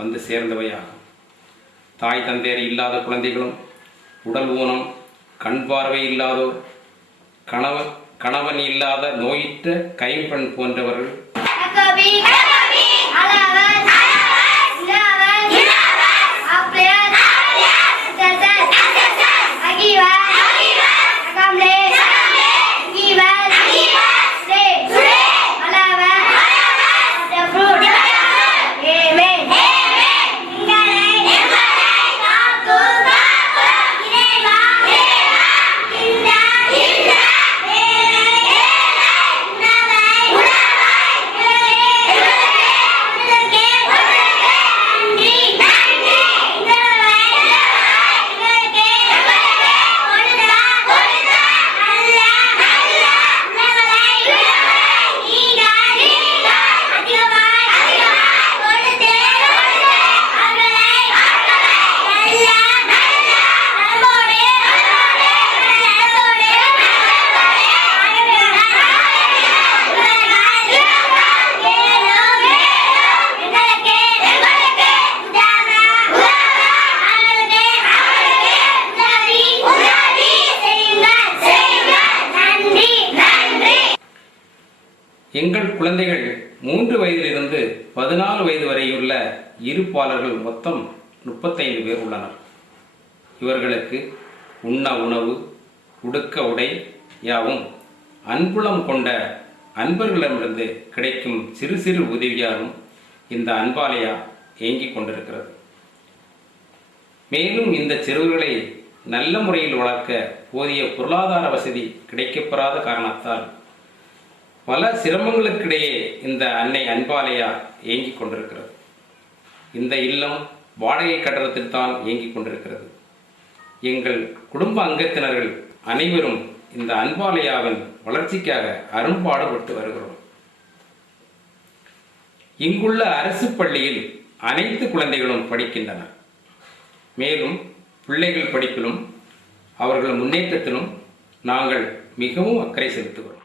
வந்து சேர்ந்தவையாகும். தாய் தந்தையர் இல்லாத குழந்தைகளும், உடல் ஊனம், கண் பார்வை இல்லாதோர், கணவன் இல்லாத நோயிற்ற கைம்பெண் போன்றவர்கள் எங்கள் குழந்தைகள் 3 வயதிலிருந்து 14 வயது வரையுள்ள இருப்பாளர்கள் மொத்தம் 35 பேர் உள்ளனர். இவர்களுக்கு உண்ண உணவு, உடுக்க உடை யாவும் அன்புளம் கொண்ட அன்பர்களிடமிருந்து கிடைக்கும் சிறு சிறு உதவியாலும் இந்த அன்பாலயா இயங்கிக் கொண்டிருக்கிறது. மேலும் இந்த சிறுவர்களை நல்ல முறையில் வளர்க்க போதிய பொருளாதார வசதி கிடைக்கப்பெறாத காரணத்தால் பல சிரமங்களுக்கிடையே இந்த அன்னை அன்பாலயா இயங்கிக் கொண்டிருக்கிறது. இந்த இல்லம் வாடகை கட்டடத்தில் தான் இயங்கிக் கொண்டிருக்கிறது. எங்கள் குடும்ப அங்கத்தினர்கள் அனைவரும் இந்த அன்பாலயாவின் வளர்ச்சிக்காக அரும்பாடுபட்டு வருகிறோம். இங்குள்ள அரசு பள்ளியில் அனைத்து குழந்தைகளும் படிக்கின்றனர். மேலும் பிள்ளைகள் படிப்பிலும் அவர்கள் முன்னேற்றத்திலும் நாங்கள் மிகவும் அக்கறை செலுத்துகிறோம்.